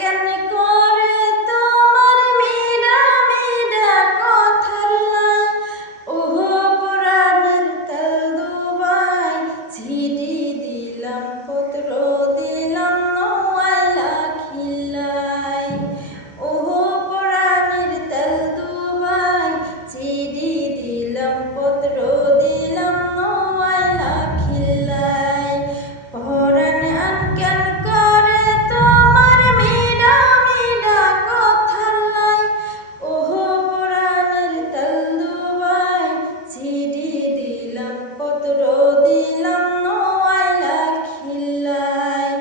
কেন করে তোমার মিডা মিডা কথার লাই ওহো পুরাণের তেল দুবাই ছিড়ি দিলাম পত্র দিলাম নোয়াইলা খিলাই ওহো পুরাণের তেল দুবাই ছিড়ি দিলাম পত্র দিলাম নোয়াইলা খিলাই পরাণ কেন করে তোমার মিডা মিডা কথার লাই ওহো পুরাণের তেল দুবাই ছিড়ি দিলাম পত্র দিলাম নোয়াইলা খিলাই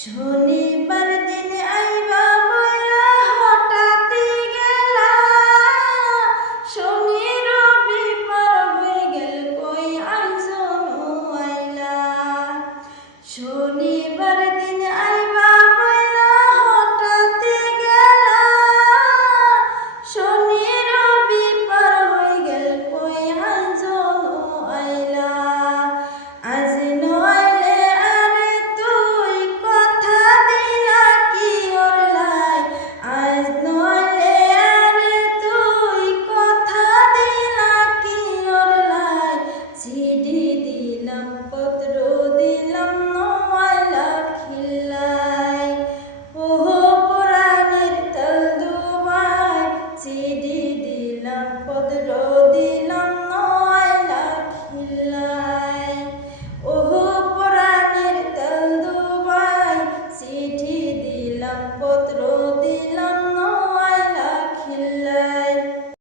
শনিবার দিন আইবা বইলা হঠাৎই গেলা শনি রবি পার হয়ে গেল কই আইছো নোয়াইলা শনিবার দিন আইবা বইলা হঠাৎই গেলা শনি রবি পার হয়ে গেল কই আইছো নোয়াইলা আজ নইলে আরে তুই কথা দিলা কি ওর লাই আজ নইলে আরে তুই কথা দিলা কি ওর লাই ছিড়ি দিলাম পত্র দিলাম